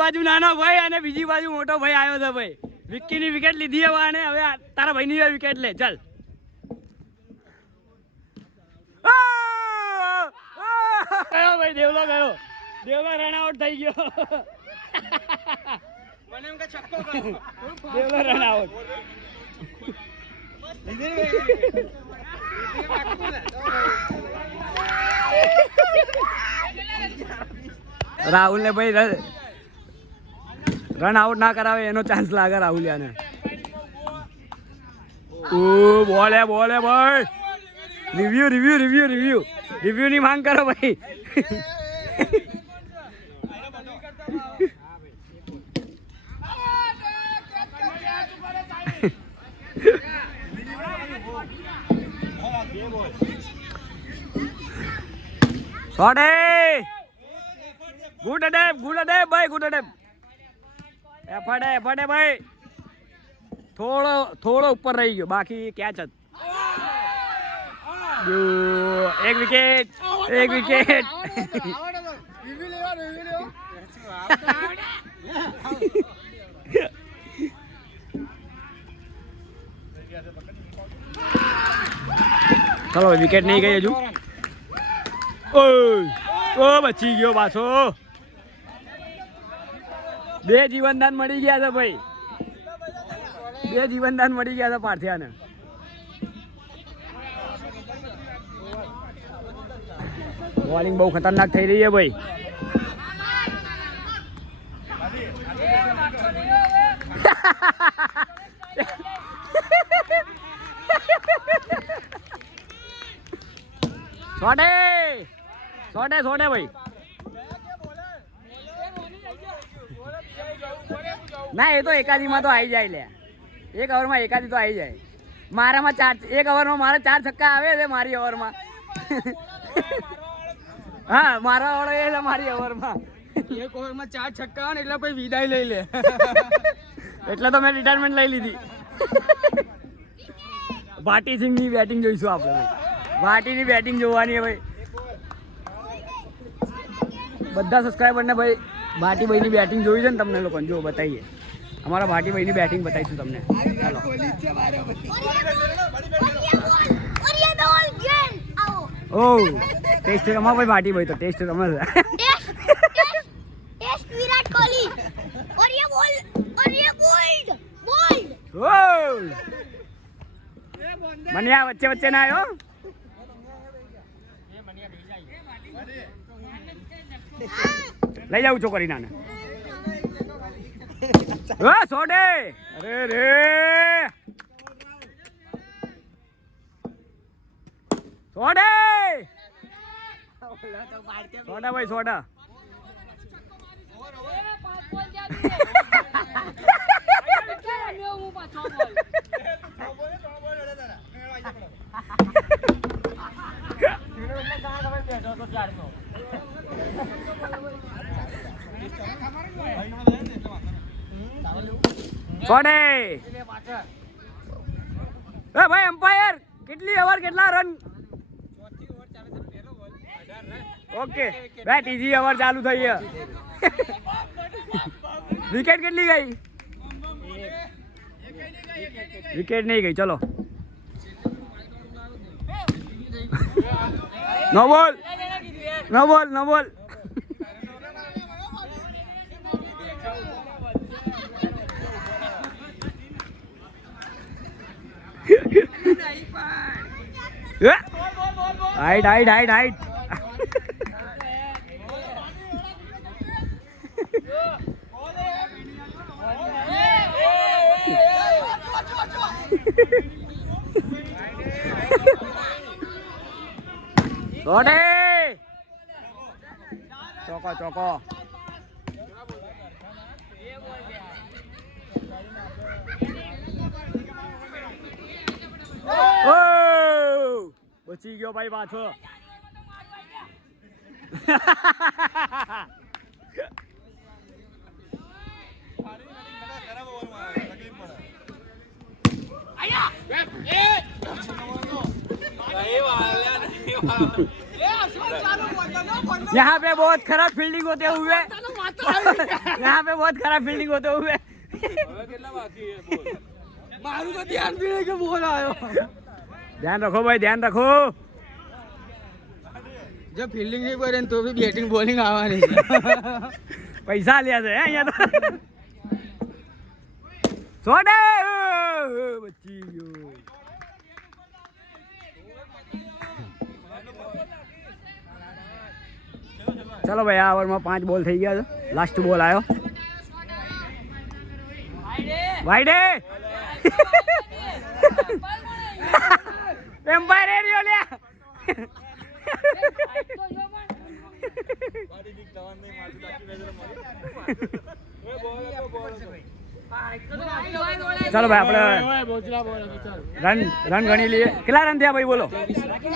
બાજુ નાનો ભાઈ અને બીજી બાજુ મોટો ભાઈ આવ્યો છે ભાઈ. વિક્કીની વિકેટ લીધી હવે અને હવે તારા ભાઈની વિકેટ લે. ચાલ ગયો ભાઈ, દેવલો ગયો. દેવલો રન આઉટ થઈ ગયો. મને એમ કે છક્કો ગયો. દેવલો રન આઉટ. રાહુલ ને ભાઈ રન આઉટ ના કરાવે એનો ચાન્સ લાગે રાહુલિયાને. બોલે બોલે ભાઈ. Review review review review review ની માંગ કરો ભાઈ. સોડે ગુડ અટેમ્પ ભાઈ, ગુડ અટેમ્પ. એફડે ભાઈ. થોડો ઉપર રહી ગયો, બાકી કેચ જ. એક વિકેટ. ચલો વિકેટ નહીં ગઈ હજુ. ઓ બચી ગયો પાછો. 2 જીવનદાન મળી ગયા છે ભાઈ. 2 જીવનદાન મળી ગયા છે પાર્થિયાને. બોલિંગ બહુ ખતરનાક થઈ રહી છે ભાઈ. સોડે ભાઈ. ના એ તો એકાદીમાં તો આવી જાય લે. 1 ઓવરમાં એકાદી તો આવી જાય. મારામાં 1 ઓવરમાં મારે 4 છક્કા આવે છે મારી ઓવરમાં. હા મારા ઓવર એ છે મારી ઓવરમાં. 1 ઓવરમાં 4 છક્કા આવે ને એટલે પછી વિદાય લઈ લે. એટલે તો મેં રિટાયરમેન્ટ લઈ લીધી. ભાટી સિંહની બેટિંગ જોઈશું આપણે ભાઈ. ભાટીની બેટિંગ જોવાની ભાઈ. બધા સબસ્ક્રાઈબરને ભાઈ ભાટીભાઈની બેટિંગ જોઈ છે ને તમને લોકોને. જો બતાવીએ અમારા ભાટીભાઈની બેટિંગ બતાવીશું તમને. ચાલો ઓ ટેસ્ટ રમા ભાઈ. ભાટીભાઈ તો ટેસ્ટ રમે છે. विराट कोहली और ये बॉल મનિયા વચ્ચે ના આવ્યો. લઈ જાઉં છોકરી નાને. સોડે. અરે રે સોડે ભાઈ સોડા. સોડે. ભાઈ એમ્પાયર કેટલી ઓવર કેટલા રન? ઓકે ભાઈ ત્રીજી ઓવર ચાલુ થઈ છે. વિકેટ કેટલી ગઈ? વિકેટ નહીં ગઈ. ચલો નો બોલ. હાઈટ. ચોકો. બચી ગયો ભાઈ પાછો. यहाँ पे बहुत खराब फील्डिंग होते हुए यहाँ पे बहुत खराब फील्डिंग होते हुए મારું તો ધ્યાન બી નહીં કે બોલ આવ્યો. ધ્યાન રખો ભાઈ, ધ્યાન રખો. જો ફિલ્ડિંગ નહીં કરે ને તો બી બેટિંગ બોલિંગ આવવાની છે. પૈસા લ્યા છે હે અહીંયા તો. છોડે બચી ગયો. ચલો ભાઈ, આ ઓવરમાં 5 બોલ થઈ ગયા છે. લાસ્ટ બોલ આવ્યો. વાઈડે એમ્પાયર એરિયો લે. ચાલો ભાઈ, આપણે રન ગણી લઈએ. કેટલા રન થયા ભાઈ બોલો?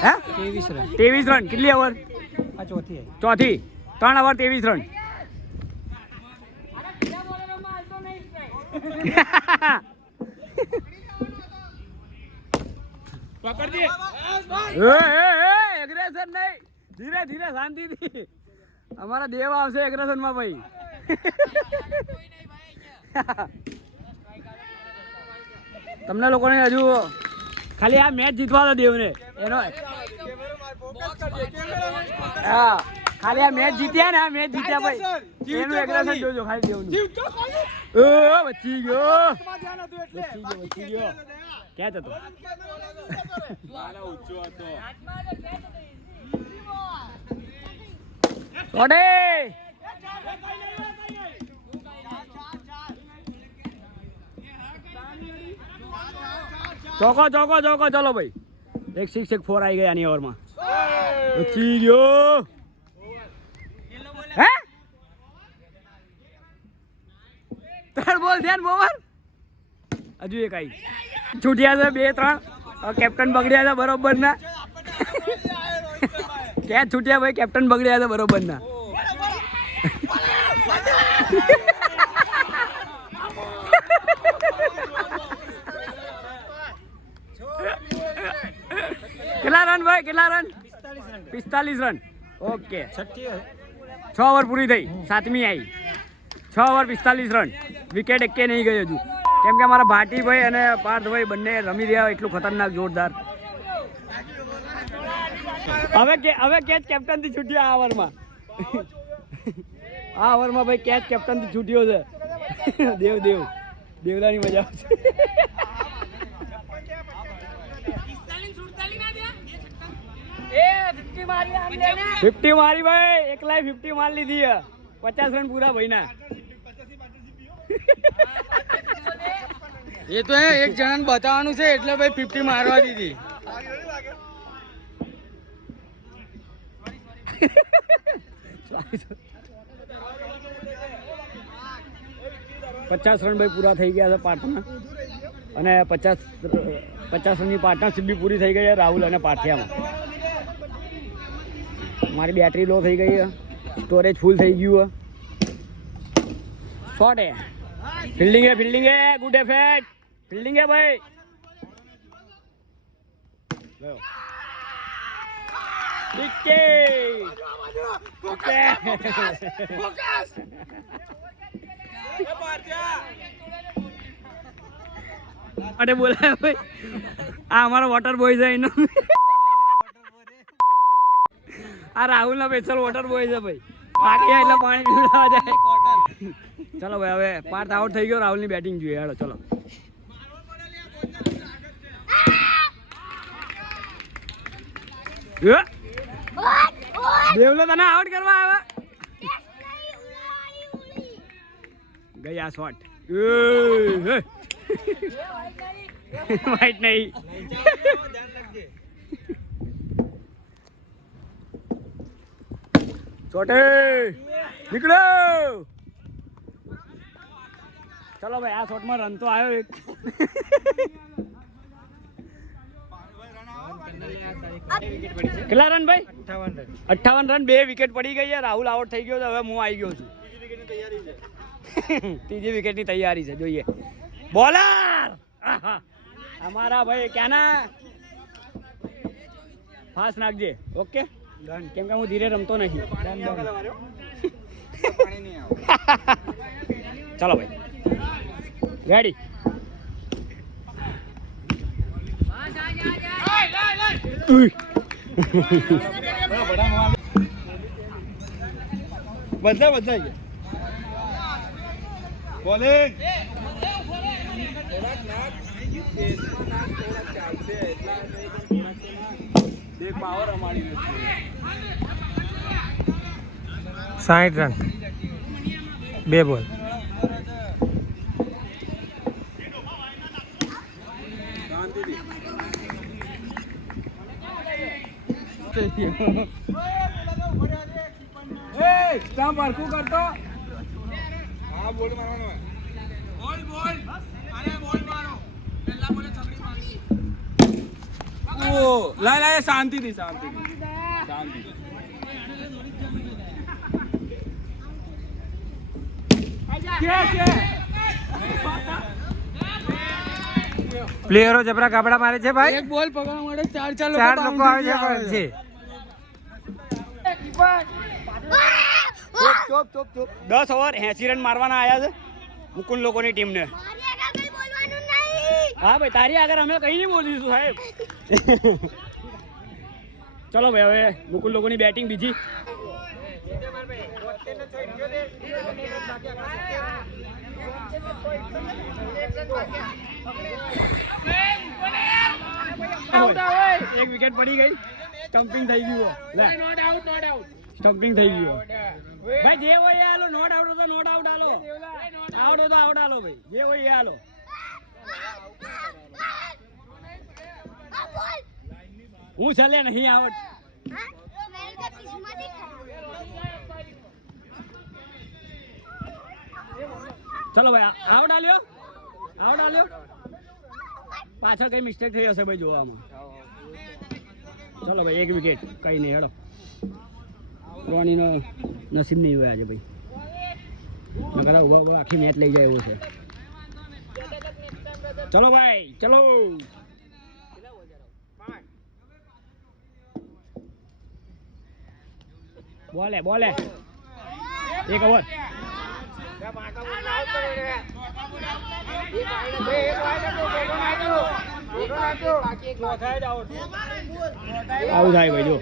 હે 23 રન. કેટલી ઓવર? ચોથી. 3 ઓવર 23 રન. એગ્રેશન નહીં, ધીરે ધીરે શાંતિથી. અમારા દેવ આવશે એગ્રેશન માં ભાઈ. તમને લોકોને હજુ ખાલી આ મેચ જીતવા દો દેવને. એનો હા, ખાલી આ મેચ જીત્યા ને, આ મેચ જીત્યા ભાઈ, એનું એગ્રેશન જોજો ખાલી દેવનું. બચી ગયો, બચી ગયો. ક્યાં જતો? છોડે. ચોકો ચોકો ચોકો. ચલો ભાઈ, 1 6 1 4 આવી ગયા આની ઓવરમાં. બચી ગયો. હે 3 બોલ ધ્યાન બોવર. હજુ એક આવી. છૂટ્યા છે 2 3. કેપ્ટન બગડ્યા છે બરોબર ના. ક્યાં છૂટ્યા ભાઈ? કેપ્ટન બગડ્યા છે બરોબર ના. કેટલા રન ભાઈ? કેટલા રન? 45 રન. ઓકે, 6 ઓવર પૂરી થઈ, 7મી આવી. 6 ઓવર 45 રન. વિકેટ એકે નહીં ગઈ હજુ, કેમ કે અમારા ભાટીભાઈ અને પાર્થભાઈ બંને રમી રહ્યા એટલું ખતરનાક જોરદાર. હવે કેચ કેપ્ટન થી છૂટ્યો આ ઓવરમાં. આ ઓવરમાં ભાઈ કેચ કેપ્ટન થી છૂટ્યો છે. દેવલાની મજા આવશે. 50 મારી ભાઈ, એકલાય 50 માર લીધી. 50 રન પૂરા ભાઈ ના. એ તો એક જણાને બતાવવાનું છે એટલે ભાઈ 50 મારવા દીધી. 50 રન ભાઈ પૂરા થઈ ગયા છે પાટણમાં, અને 50 રનની પાર્ટનરશિપ બી પૂરી થઈ ગઈ છે રાહુલ અને પાઠિયામાં. મારી બેટરી લો થઈ ગઈ, સ્ટોરેજ ફૂલ થઈ ગયું. શોટ હે, ફિલ્ડિંગ હે, ફિલ્ડિંગ હે, ગુડ એફેક્ટ, ફિલ્ડિંગ હે ભાઈ. અરે બોલાય ભાઈ, આ અમારો વોટર બોય છે એનો. આ રાહુલ ના સ્પેશિયલ વોટર બોય છે ભાઈ. બાકી એટલે પાણી પીવડાવવા જાય. ચલો ભાઈ, હવે પાર્થ આઉટ થઈ ગયો. રાહુલ ની બેટિંગ જોઈએ. હેડો ચલો. દેવલો તને આઉટ કરવા આવે. ગયા શોટ. વાઈટ નહીં. છોટે નીકળો. ચલો ભાઈ, આ શોટમાં રન તો આવ્યો એક. કેટલા રન ભાઈ? 58 રન. 2 વિકેટ પડી ગઈ છે. રાહુલ આઉટ થઈ ગયો છે. હવે હું આવી ગયો છું. ત્રીજી વિકેટની તૈયારી છે. જોઈએ બોલર અમારા ભાઈ. ક્યાંના ફાસ્ટ નાખજે. ઓકે, કેમ કે હું ધીરે રમતો નથી. ચલો ભાઈ રેડી બધા બોલિંગ પાવર અમારી 60 રન 2 બોલ સ્ટમ્પ હરખું કરતો હા બોલ મારવાનો બોલ અરે બોલ મારો પહેલા બોલે છકડી મારી ઓ લાય શાંતિથી પ્લેયરો જબરા કાપડા મારે છે ભાઈ એક બોલ પકડવા માટે ચાર ચાર લોકો આવે છે ચોપ 10 ઓવર 80 રન મારવાના આયા છે મુકુંદ લોકોની ટીમને મારી આગળ કઈ બોલવાનું નહીં. હા ભાઈ તારી આગળ અમે કઈ નહીં બોલીશું સાહેબ ચલો ભાઈ હવે મુકુંદ લોકોની બેટિંગ બીજી એક વિકેટ પડી ગઈ સ્ટમ્પિંગ થઈ ગયું સ્ટમ્પિંગ થઈ ગયું ભાઈ જે હોય એ હાલો નોટ આઉટ હતો નોટ આઉટ હાલો આઉટ હતો આઉટ હાલો ભાઈ જે હોય એ હાલો આ બોલ. હું ચાલે નહીં આવડ હા? મેરે તો કિસ્મત ही खराब. ચલો ભાઈ આઉટ આલ્યો પાછળ કઈ મિસ્ટેક થઈ હશે ભાઈ જોવામાં ચલો ભાઈ એક વિકેટ કઈ નહીં હેડો રોનીનો નસીબ નહીં હોય આજે ભાઈ નકર ઉભા આખી મેચ લઈ જાય એવો છે ચલો ભાઈ ચલો બોલે એક ઓવર આવું થાય ભાઈ જો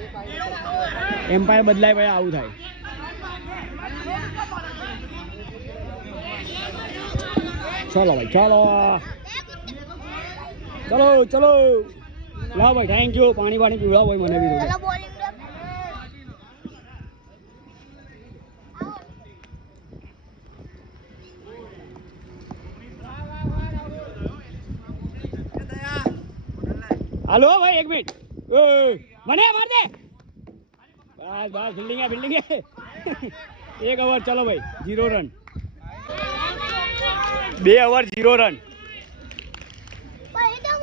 એમ્પાયર બદલાય ભાઈ આવું થાય ચલો ભાઈ ચલો લાવ ભાઈ થેન્ક યુ પાણી પીવડાવો ભાઈ મને બી ચલો બોલિંગ દો. હાલો ભાઈ એક મિનિટ મને માર દે બસ ફિલ્ડિંગ એક ઓવર ચલો ભાઈ 0 રન 2 ઓવર 0 રન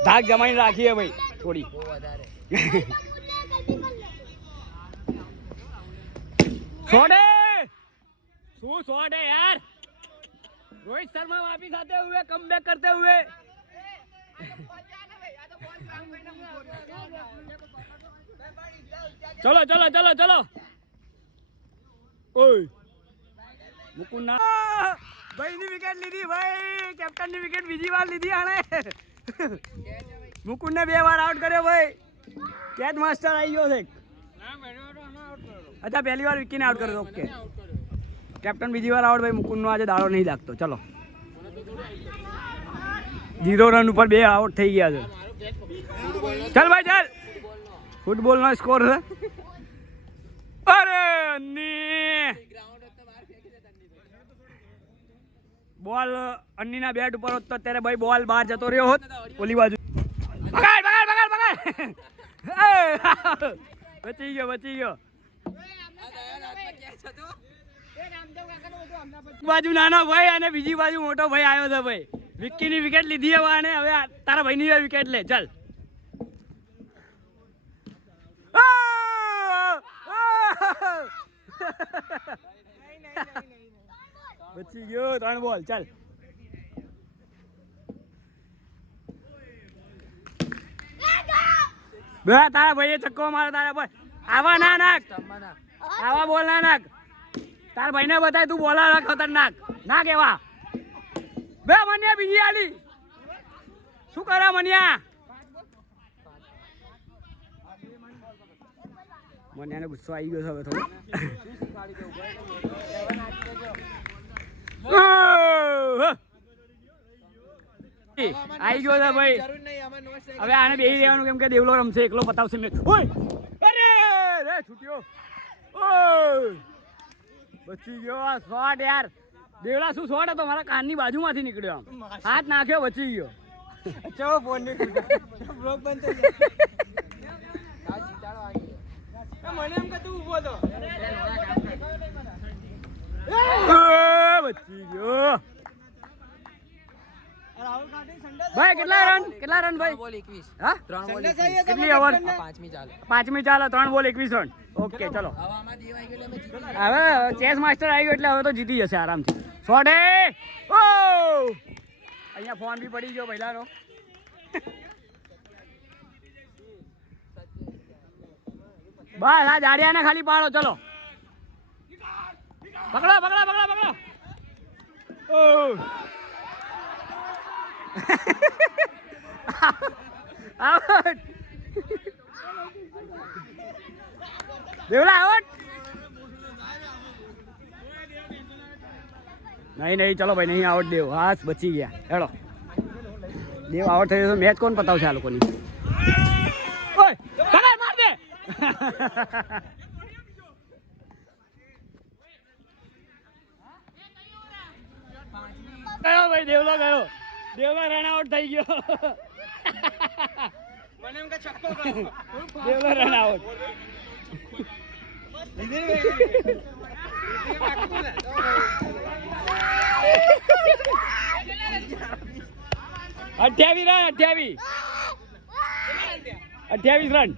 ધાક જમાઈને રાખીએ ભાઈ થોડી છોડે શું છોડે यार रोहित शर्मा वापिस आते हुए कमबैक करते हुए चलो ओए मुकुंद ना भाई ની વિકેટ લીધી ભાઈ કેપ્ટન ની વિકેટ બીજી વાર લીધી આણે મુકુંદ ને 2 વાર આઉટ કર્યો ભાઈ કેચ માસ્ટર આવી ગયો છે અચ્છા પહેલી વાર વિકી ને આઉટ કર્યો ઓકે કેપ્ટન બીજી વાર આઉટ ભાઈ મુકુંદ નો આજે દાડો નહીં લાગતો ચલો 0 રન ઉપર 2 આઉટ થઈ ગયા છે ચાલ ભાઈ ચાલ ફૂટબોલ નો સ્કોર છે અરે અન્ની બોલ અન્ની ના બેટ ઉપર હોત તો અત્યારે ભાઈ બોલ બહાર જતો રહ્યો હોત ઓલી બાજુ બગાડ બચી ગયો બાજુ નાનો ભાઈ અને બીજી બાજુ મોટો ભાઈ આવ્યો છે ભાઈ વિક્કી ની વિકેટ લીધી હવે અને હવે તારા ભાઈ ની વિકેટ લે ચાલ બચી ગયો 3 બોલ ચાલ બે તારા ભાઈએ છક્કો મારો તારા ભાઈ આવા ના નાખ આવા બોલ ના નાખ તાર ભાઈને બતાય તું બોલા ખતરનાક ના કેવા બે મન્યા બીજી આલી શું કરે મન્યા મન્યાને ગુસ્સો આવી ગયો છે હવે થોડો આવી ગયો છે ભાઈ હવે આને બેસી રહેવાનું કેમ કે દેવલો રમશે એકલો પતાવશે મેચ ઓય અરે રે છૂટ્યો ઓય બચી ગયો આ શોટ યાર દેવલા શું શોટ હતો મારા કાનની બાજુમાંથી નીકળ્યો આમ હાથ નાખ્યો બચી ગયો ચલો ફોન ની બ્લોક બંધ થઈ ગયો મને એમ કે તું ઊભો હતો બચી ગયો ભાઈ કેટલા રન ભાઈ બોલ 21 હા 3 બોલ કેટલી ઓવર પાંચમી ચાલે પાંચમી ચાલે 3 બોલ 21 રન ઓકે ચલો હવે ચેસ માસ્ટર આવી ગયો એટલે હવે તો જીતી જશે આરામથી શોટ એ ઓ અહીંયા ફોન બી પડી ગયો પહેલાનો બસ આ જાડિયાને ખાલી પાડો ચલો પકડો ઓ આઉટ દેવલા આઉટ નહીં ચલો ભાઈ નહીં આઉટ દેવ હાસ બચી ગયા હેડો દેવ આઉટ થઈ જશે મેચ કોણ પતાવશે આ લોકોની ઓય કને માર દે ગયો ભાઈ દેવલો રન આઉટ થઈ ગયો મને એમ કે છક્કો કરો દેવલો રન આઉટ અઠ્યાવીસ રન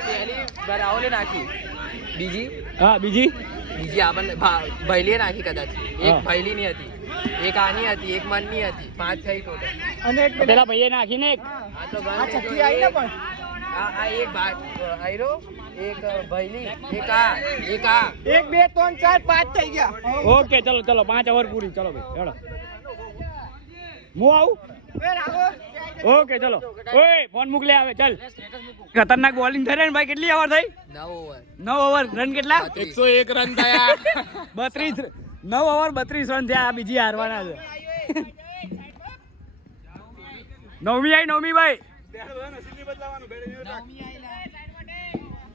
પહેલી બરાવલે નાખી બીજી હા બીજી આપણને ભૈલીએ નાખી કદાચ એક ભૈલીની હતી એક આની હતી એક મનની હતી 5 થઈ ટોટલ અને પેલા ભાઈએ નાખીને એક આ તો છક્કી આવી ને પણ આ એક ભાગ આયરો એક ભૈલી એક આ 1 2 3 4 5 થઈ ગયા ઓકે ચલો 5 ઓવર પૂરી ચલો ભાઈ હેડો હું આવું ઓકે ચલો ઓય ફોન મોક લે આવે ચાલ ખતરનાક બોલિંગ થઈ ને ભાઈ કેટલી ઓવર થઈ 9 ઓવર રન કેટલા 101 રન થયા 32 9 ઓવર 32 રન થયા બીજી હારવાના છે નવમી ભાઈ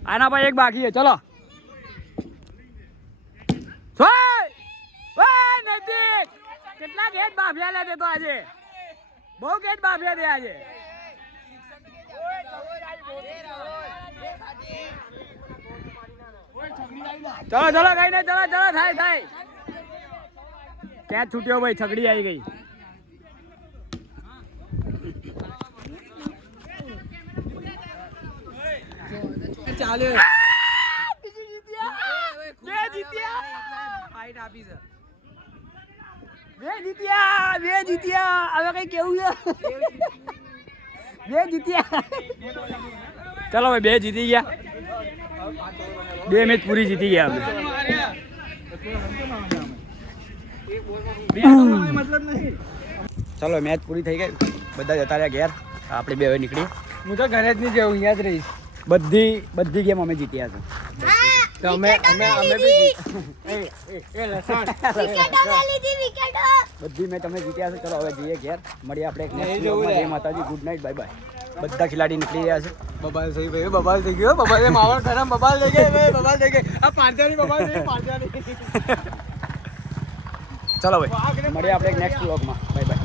આના ભાઈ એક બાકી છે ચલો નજીક કેટલા ગેટ બાફ્યા લે દે તો આજે બહુ ગેટ બાફ્યા દે આજે ચલો કઈ નહીં ચલો થાય ક્યાં છૂટ્યો ભાઈ છગડી આવી ગઈ ચાલે બે જીત્યા ફાઈટ આપી છે બે જીત્યા હવે કઈ કેવું છે બે જીત્યા ચલો ભાઈ બે જીતી ગયા 2 મેચ પૂરી જીતી ગયા અમે ચલો મેચ પૂરી થઈ ગઈ બધા જતા રહ્યા ઘેર આપણે બે હવે નીકળી હું તો ઘરે જ નહીં જવું અહીંયા જ રહીશ બધી ગેમ અમે જીત્યા છે તો અમે બી બધી મેચ અમે જીત્યા છે ચલો હવે જઈએ ઘેર મળીએ આપણે એક next vlogમાં. જય માતાજી ગુડ નાઇટ બાય બાય બધા ખેલાડી નીકળી રહ્યા છે બબાલ થઈ ભાઈ બબાલ થઈ ગયો બબાલ માવળ ગરમ બબાલ થઈ ગઈ ભાઈ બબાલ થઈ ગઈ આ પાંચાની બબાલ થઈ પાંચાની ચલો ભાઈ મળીએ આપણે એક નેક્સ્ટ વ્લોગમાં બાય બાય